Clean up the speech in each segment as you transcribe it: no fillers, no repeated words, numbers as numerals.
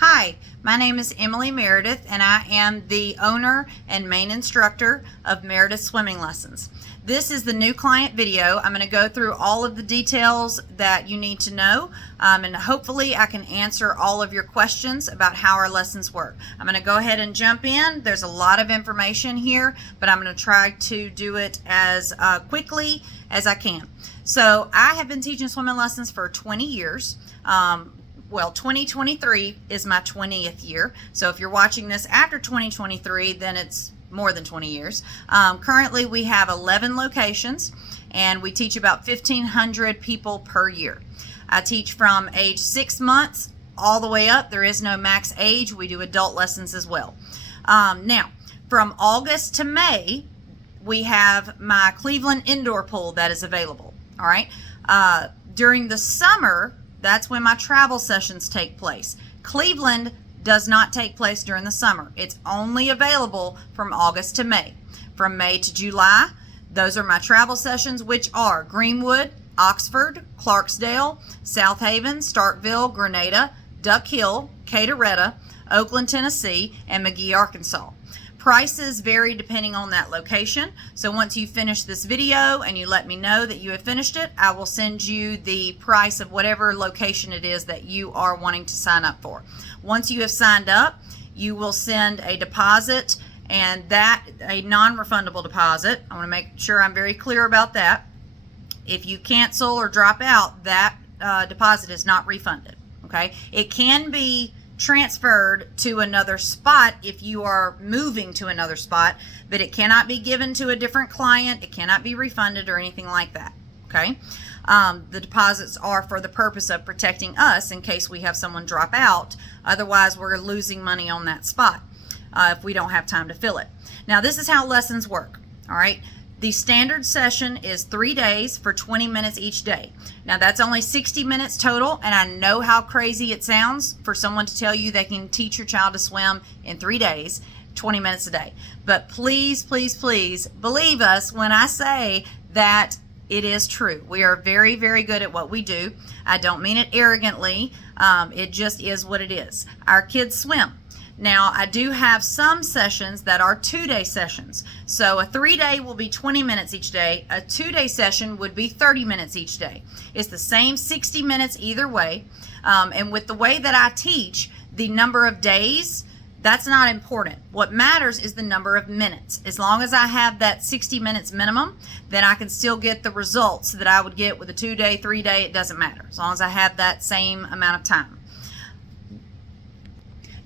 Hi, my name is Emily Meredith, and I am the owner and main instructor of Meredith Swimming Lessons. This is the new client video. I'm going to go through all of the details that you need to know, and hopefully I can answer all of your questions about how our lessons work. I'm going to go ahead and jump in. There's a lot of information here, but I'm going to try to do it as quickly as I can. So I have been teaching swimming lessons for 20 years. 2023 is my 20th year. So if you're watching this after 2023, then it's more than 20 years. Currently, we have 11 locations, and we teach about 1,500 people per year. I teach from age 6 months all the way up. There is no max age. We do adult lessons as well. Now, from August to May, we have my Cleveland indoor pool that is available. All right. During the summer, that's when my travel sessions take place. Cleveland does not take place during the summer. It's only available from August to May. From May to July, those are my travel sessions, which are Greenwood, Oxford, Clarksdale, South Haven, Starkville, Grenada, Duck Hill, Cataretta, Oakland, Tennessee, and McGee, Arkansas. Prices vary depending on that location. So once you finish this video and you let me know that you have finished it, I will send you the price of whatever location it is that you are wanting to sign up for. Once you have signed up, you will send a deposit, and that a non-refundable deposit. I want to make sure I'm very clear about that. If you cancel or drop out, that deposit is not refunded. Okay, it can be transferred to another spot if you are moving to another spot, but it cannot be given to a different client. It cannot be refunded or anything like that. Okay, the deposits are for the purpose of protecting us in case we have someone drop out. Otherwise, we're losing money on that spot if we don't have time to fill it. Now, this is how lessons work. All right. The standard session is 3 days for 20 minutes each day. Now, that's only 60 minutes total, and I know how crazy it sounds for someone to tell you they can teach your child to swim in 3 days, 20 minutes a day. But please, please, please believe us when I say that it is true. We are very, very good at what we do. I don't mean it arrogantly. It just is what it is. Our kids swim. Now, I do have some sessions that are 2-day sessions. So a 3-day will be 20 minutes each day. A 2-day session would be 30 minutes each day. It's the same 60 minutes either way. And with the way that I teach, the number of days, that's not important. What matters is the number of minutes. As long as I have that 60 minutes minimum, then I can still get the results that I would get with a 2-day, 3-day. It doesn't matter. As long as I have that same amount of time.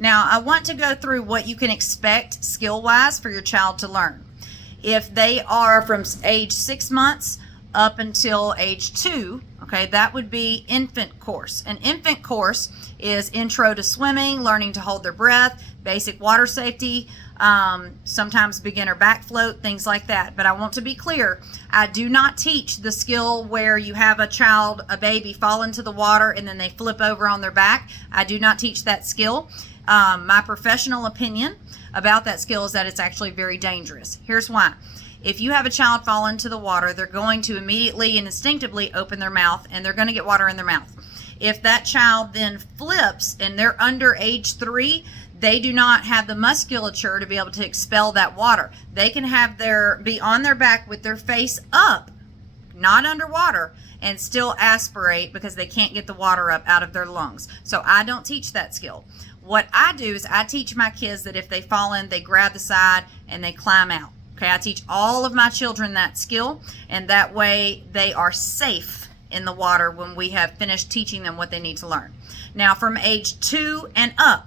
Now, I want to go through what you can expect skill-wise for your child to learn. If they are from age 6 months up until age 2, okay, that would be infant course. An infant course is intro to swimming, learning to hold their breath, basic water safety, sometimes beginner back float, things like that. But I want to be clear, I do not teach the skill where you have a baby fall into the water and then they flip over on their back. I do not teach that skill. My professional opinion about that skill is that it's actually very dangerous. Here's why. If you have a child fall into the water, they're going to immediately and instinctively open their mouth, and they're going to get water in their mouth. If that child then flips and they're under age 3, they do not have the musculature to be able to expel that water. They can be on their back with their face up, not underwater, and still aspirate because they can't get the water up out of their lungs. So I don't teach that skill. What I do is I teach my kids that if they fall in, they grab the side and they climb out. Okay, I teach all of my children that skill, and that way they are safe in the water when we have finished teaching them what they need to learn. Now, from age 2 and up,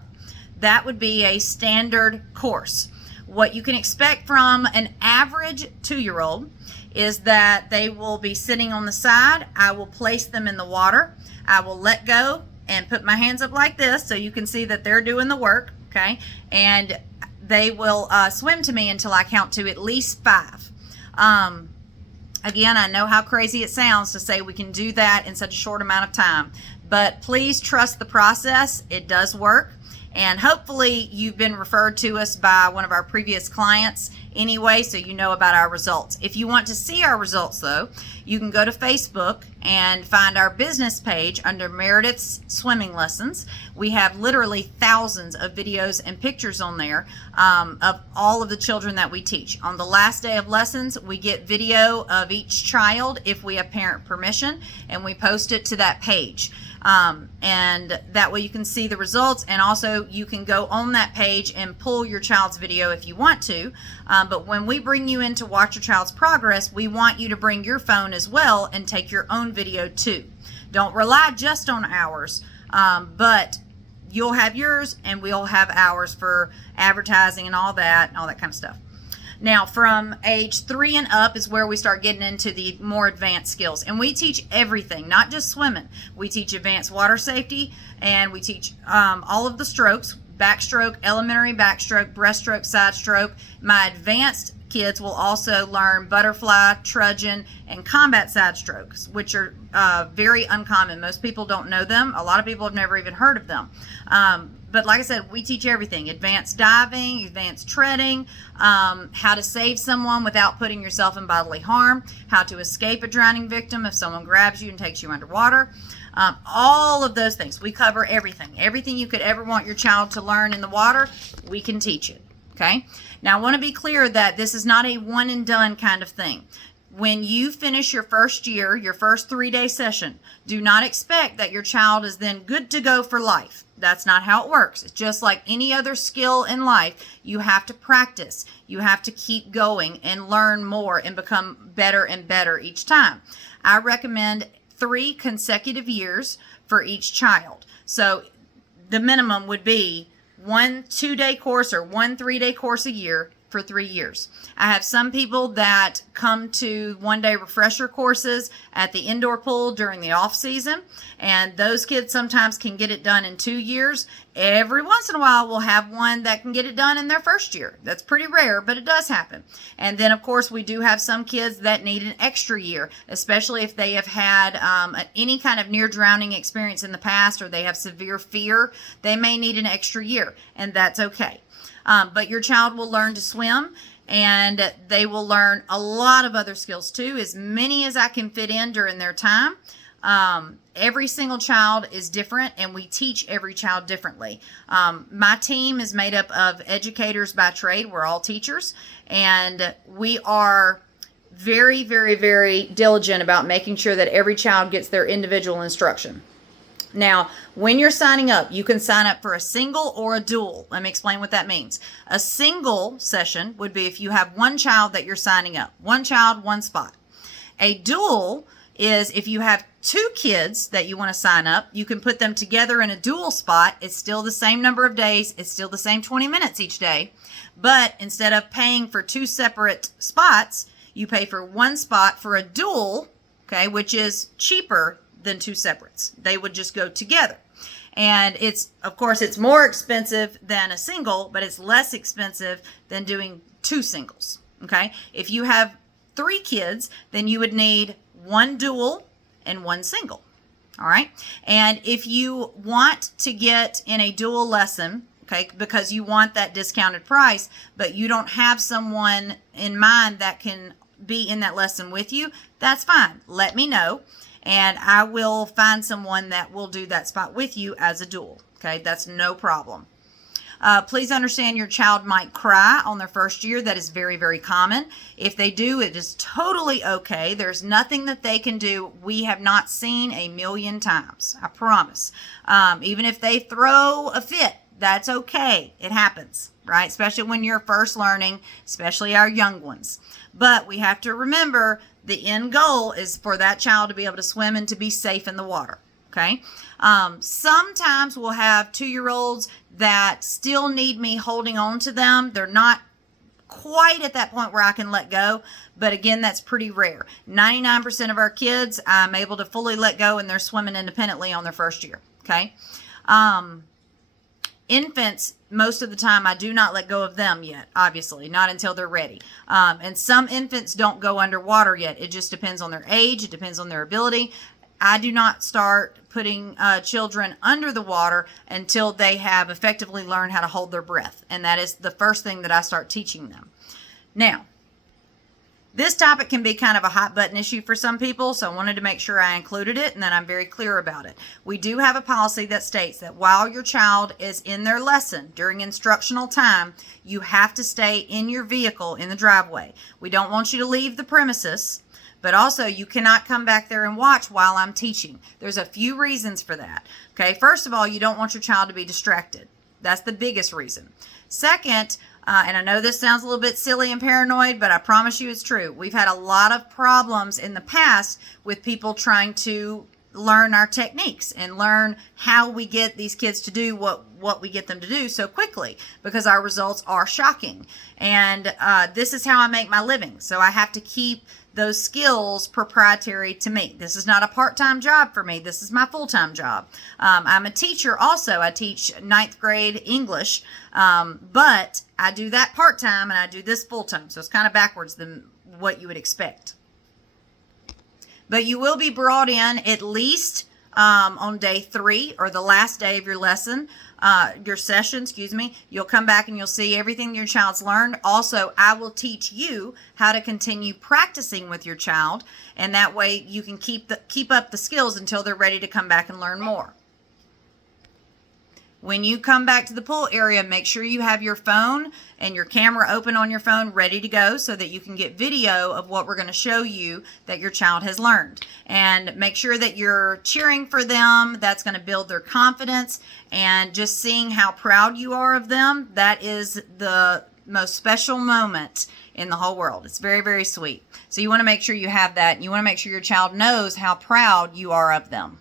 that would be a standard course. What you can expect from an average 2-year-old is that they will be sitting on the side. I will place them in the water. I will let go and put my hands up like this so you can see that they're doing the work, okay? And they will swim to me until I count to at least 5. Again, I know how crazy it sounds to say we can do that in such a short amount of time, but please trust the process. It does work. And hopefully you've been referred to us by one of our previous clients anyway, so you know about our results. If you want to see our results, though, you can go to Facebook and find our business page under Meredith's Swimming Lessons. We have literally thousands of videos and pictures on there of all of the children that we teach. On the last day of lessons, we get video of each child if we have parent permission, and we post it to that page. And that way you can see the results, and also you can go on that page and pull your child's video if you want to. But when we bring you in to watch your child's progress, we want you to bring your phone as well and take your own video too. Don't rely just on ours, but you'll have yours and we'll have ours for advertising and all that kind of stuff. Now, from age 3 and up is where we start getting into the more advanced skills. And we teach everything, not just swimming. We teach advanced water safety, and we teach all of the strokes: backstroke, elementary backstroke, breaststroke, side stroke. My advanced kids will also learn butterfly, trudgeon, and combat side strokes, which are very uncommon. Most people don't know them. A lot of people have never even heard of them. But like I said, we teach everything: advanced diving, advanced treading, how to save someone without putting yourself in bodily harm, how to escape a drowning victim if someone grabs you and takes you underwater. All of those things. We cover everything. Everything you could ever want your child to learn in the water, we can teach it. Okay? Now, I want to be clear that this is not a one and done kind of thing. When you finish your first year, your first 3-day session, do not expect that your child is then good to go for life. That's not how it works. It's just like any other skill in life. You have to practice. You have to keep going and learn more and become better and better each time. I recommend 3 consecutive years for each child. So the minimum would be 1 2-day course or 1 3-day course a year for 3 years. I have some people that come to 1-day refresher courses at the indoor pool during the off season, and those kids sometimes can get it done in 2 years. Every once in a while we'll have one that can get it done in their first year. That's pretty rare, but it does happen. And then of course we do have some kids that need an extra year, especially if they have had any kind of near drowning experience in the past, or they have severe fear. They may need an extra year, and that's okay. But your child will learn to swim, and they will learn a lot of other skills too, as many as I can fit in during their time. Every single child is different, and we teach every child differently. My team is made up of educators by trade. We're all teachers, and we are very, very, very diligent about making sure that every child gets their individual instruction. Now, when you're signing up, you can sign up for a single or a dual. Let me explain what that means. A single session would be if you have one child that you're signing up. One child, one spot. A dual is if you have 2 kids that you want to sign up, you can put them together in a dual spot. It's still the same number of days. It's still the same 20 minutes each day. But instead of paying for 2 separate spots, you pay for 1 spot for a dual, okay, which is cheaper than 2 separates. They would just go together. And it's, of course, it's more expensive than a single, but it's less expensive than doing 2 singles. Okay? If you have 3 kids, then you would need 1 dual and 1 single. All right? And if you want to get in a dual lesson, okay, because you want that discounted price, but you don't have someone in mind that can be in that lesson with you, that's fine. Let me know, and I will find someone that will do that spot with you as a dual. Okay, that's no problem. Please understand your child might cry on their first year. That is very, very common. If they do, it is totally okay. There's nothing that they can do we have not seen a million times. I promise. Even if they throw a fit, that's okay. It happens, right? Especially when you're first learning, especially our young ones. But we have to remember the end goal is for that child to be able to swim and to be safe in the water. Okay. Sometimes we'll have 2-year-olds that still need me holding on to them. They're not quite at that point where I can let go. But again, that's pretty rare. 99% of our kids, I'm able to fully let go, and they're swimming independently on their first year. Okay. Infants, most of the time, I do not let go of them yet, obviously, not until they're ready. And some infants don't go underwater yet. It just depends on their age. It depends on their ability. I do not start putting children under the water until they have effectively learned how to hold their breath. And that is the first thing that I start teaching them. Now, this topic can be kind of a hot button issue for some people, so I wanted to make sure I included it and that I'm very clear about it. We do have a policy that states that while your child is in their lesson during instructional time, you have to stay in your vehicle in the driveway. We don't want you to leave the premises, but also you cannot come back there and watch while I'm teaching. There's a few reasons for that. Okay, first of all, you don't want your child to be distracted. That's the biggest reason. Second, and I know this sounds a little bit silly and paranoid, but I promise you it's true. We've had a lot of problems in the past with people trying to learn our techniques and learn how we get these kids to do what we get them to do so quickly, because our results are shocking. And this is how I make my living. So I have to keep those skills proprietary to me. This is not a part-time job for me. This is my full-time job. I'm a teacher also. I teach 9th grade English, but I do that part-time and I do this full-time. So it's kind of backwards than what you would expect. But you will be brought in at least on day 3 or the last day of your lesson, your session, you'll come back and you'll see everything your child's learned. Also, I will teach you how to continue practicing with your child, and that way you can keep up the skills until they're ready to come back and learn more. When you come back to the pool area, make sure you have your phone and your camera open on your phone ready to go so that you can get video of what we're going to show you that your child has learned. And make sure that you're cheering for them. That's going to build their confidence. And just seeing how proud you are of them, that is the most special moment in the whole world. It's very, very sweet. So you want to make sure you have that. You want to make sure your child knows how proud you are of them.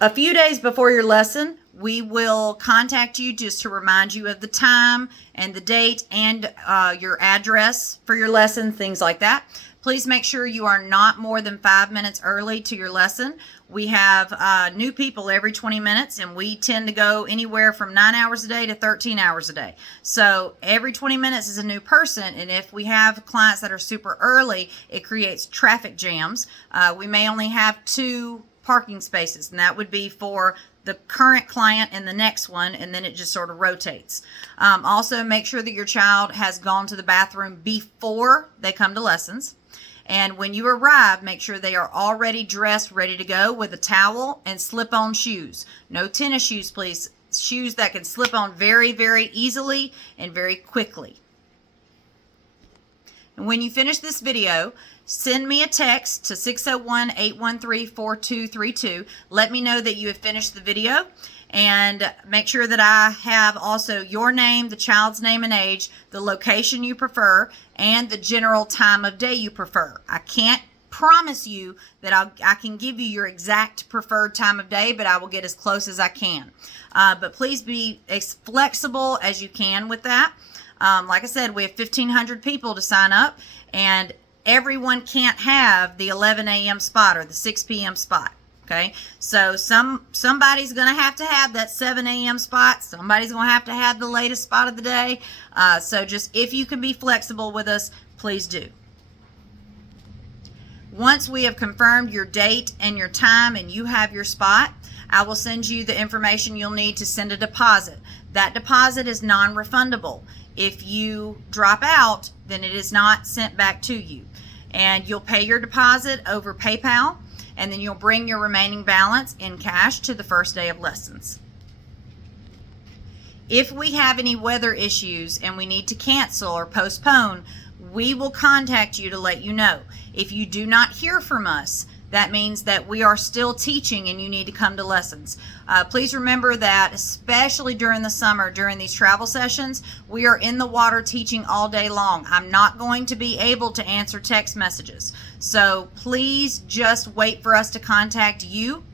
A few days before your lesson, we will contact you just to remind you of the time and the date and your address for your lesson, things like that. Please make sure you are not more than 5 minutes early to your lesson. We have new people every 20 minutes, and we tend to go anywhere from 9 hours a day to 13 hours a day. So every 20 minutes is a new person, and if we have clients that are super early, it creates traffic jams. We may only have 2 parking spaces, and that would be for the current client and the next one, and then it just sort of rotates. Also, make sure that your child has gone to the bathroom before they come to lessons. And when you arrive, make sure they are already dressed, ready to go with a towel and slip-on shoes. No tennis shoes, please. Shoes that can slip on very, very easily and very quickly. And when you finish this video, send me a text to 601-813-4232. Let me know that you have finished the video, and make sure that I have also your name, the child's name and age, the location you prefer, and the general time of day you prefer. I can't promise you that I can give you your exact preferred time of day, but I will get as close as I can. But please be as flexible as you can with that. Like I said, we have 1,500 people to sign up, and everyone can't have the 11 a.m. spot or the 6 p.m. spot. Okay, so somebody's going to have that 7 a.m. spot. Somebody's going to have the latest spot of the day. So just if you can be flexible with us, please do. Once we have confirmed your date and your time and you have your spot, I will send you the information you'll need to send a deposit. That deposit is non-refundable. If you drop out, then it is not sent back to you. And you'll pay your deposit over PayPal, and then you'll bring your remaining balance in cash to the first day of lessons. If we have any weather issues and we need to cancel or postpone, we will contact you to let you know. If you do not hear from us, that means that we are still teaching and you need to come to lessons. Please remember that, especially during the summer, during these travel sessions, we are in the water teaching all day long. I'm not going to be able to answer text messages. So please just wait for us to contact you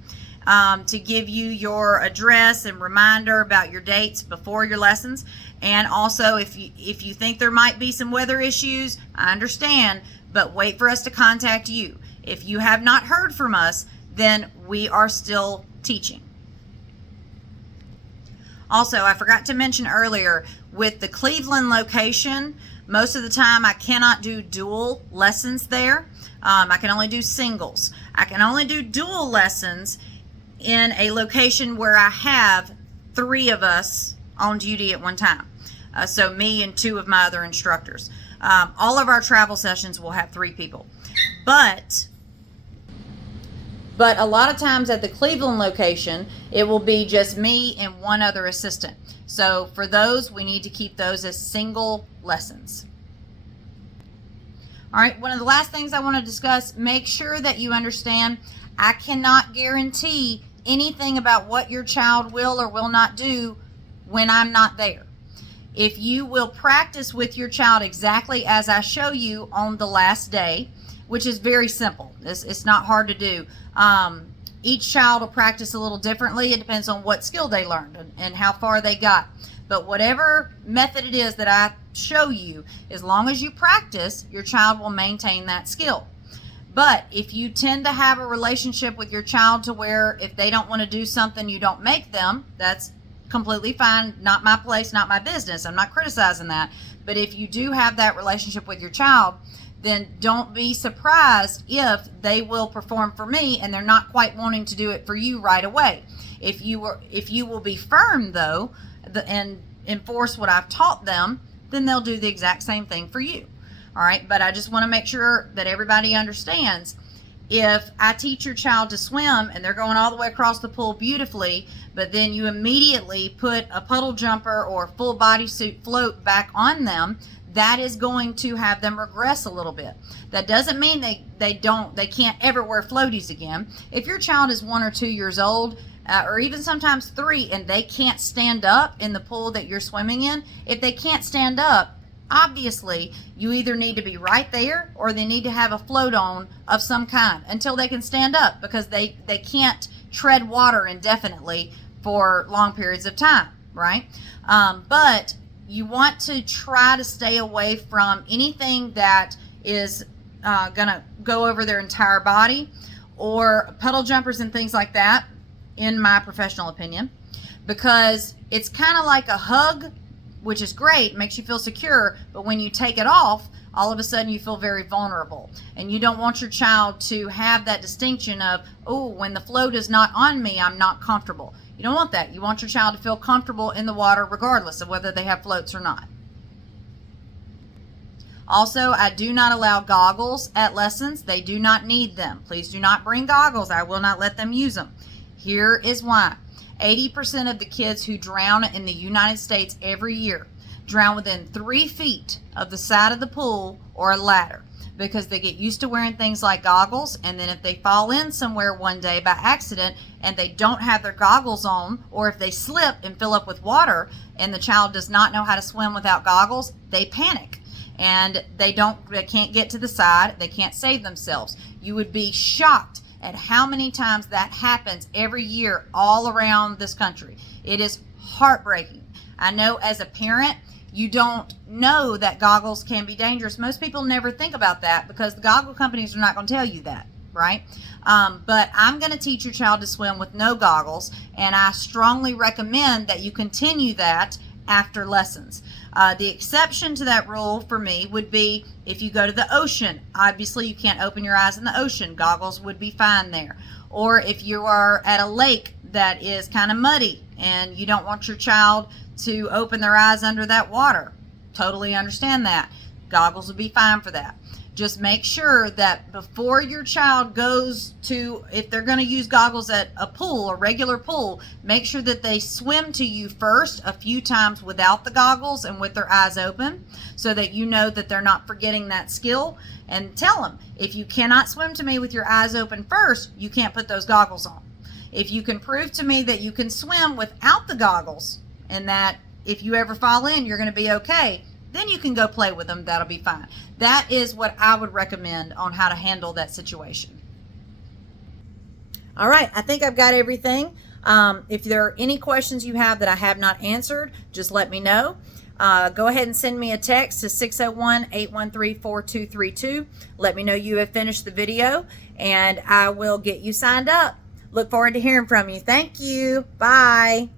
to give you your address and reminder about your dates before your lessons. And also, if you think there might be some weather issues, I understand, but wait for us to contact you. If you have not heard from us, then we are still teaching. Also, I forgot to mention earlier, with the Cleveland location, Most of the time I cannot do dual lessons there. I can only do singles. I can only do dual lessons in a location where I have 3 of us on duty at one time. So me and 2 of my other instructors. All of our travel sessions will have 3 people. But a lot of times at the Cleveland location, it will be just me and 1 other assistant. So for those, we need to keep those as single lessons. All right, one of the last things I want to discuss, make sure that you understand I cannot guarantee anything about what your child will or will not do when I'm not there. If you will practice with your child exactly as I show you on the last day, which is very simple. It's not hard to do. Each child will practice a little differently. It depends on what skill they learned and how far they got. But whatever method it is that I show you, as long as you practice, your child will maintain that skill. But if you tend to have a relationship with your child to where if they don't want to do something, you don't make them, that's completely fine. Not my place, not my business. I'm not criticizing that. But if you do have that relationship with your child, then don't be surprised if they will perform for me and they're not quite wanting to do it for you right away. If you will be firm though and enforce what I've taught them, then they'll do the exact same thing for you. All right, but I just want to make sure that everybody understands, if I teach your child to swim and they're going all the way across the pool beautifully, but then you immediately put a puddle jumper or full bodysuit float back on them, that is going to have them regress a little bit. That doesn't mean they can't ever wear floaties again. If your child is 1 or 2 years old, or even sometimes 3, and they can't stand up in the pool that you're swimming in, if they can't stand up, obviously you either need to be right there or they need to have a float on of some kind until they can stand up, because they can't tread water indefinitely for long periods of time, right? But you want to try to stay away from anything that is gonna go over their entire body, or puddle jumpers and things like that, in my professional opinion, because it's kind of like a hug, which is great, makes you feel secure, but when you take it off, all of a sudden you feel very vulnerable. And you don't want your child to have that distinction of, oh, when the float is not on me, I'm not comfortable. You don't want that. You want your child to feel comfortable in the water regardless of whether they have floats or not. Also, I do not allow goggles at lessons. They do not need them. Please do not bring goggles. I will not let them use them. Here is why. 80% of the kids who drown in the United States every year drown within 3 feet of the side of the pool or a ladder, because they get used to wearing things like goggles, and then if they fall in somewhere one day by accident and they don't have their goggles on, or if they slip and fill up with water and the child does not know how to swim without goggles, they panic and they can't get to the side, they can't save themselves. You would be shocked at how many times that happens every year all around this country. It is heartbreaking. I know as a parent, you don't know that goggles can be dangerous. Most people never think about that because the goggle companies are not going to tell you that, right? But I'm going to teach your child to swim with no goggles, and I strongly recommend that you continue that after lessons. The exception to that rule for me would be if you go to the ocean. Obviously, you can't open your eyes in the ocean. Goggles would be fine there. Or if you are at a lake that is kind of muddy and you don't want your child to open their eyes under that water, totally understand that. Goggles would be fine for that. Just make sure that before your child goes to, if they're going to use goggles at a pool, a regular pool, make sure that they swim to you first a few times without the goggles and with their eyes open, so that you know that they're not forgetting that skill. And tell them, if you cannot swim to me with your eyes open first, you can't put those goggles on. If you can prove to me that you can swim without the goggles, and that if you ever fall in, you're going to be okay, then you can go play with them. That'll be fine. That is what I would recommend on how to handle that situation. All right, I think I've got everything. If there are any questions you have that I have not answered, just let me know. Go ahead and send me a text to 601-813-4232. Let me know you have finished the video, and I will get you signed up. Look forward to hearing from you. Thank you. Bye.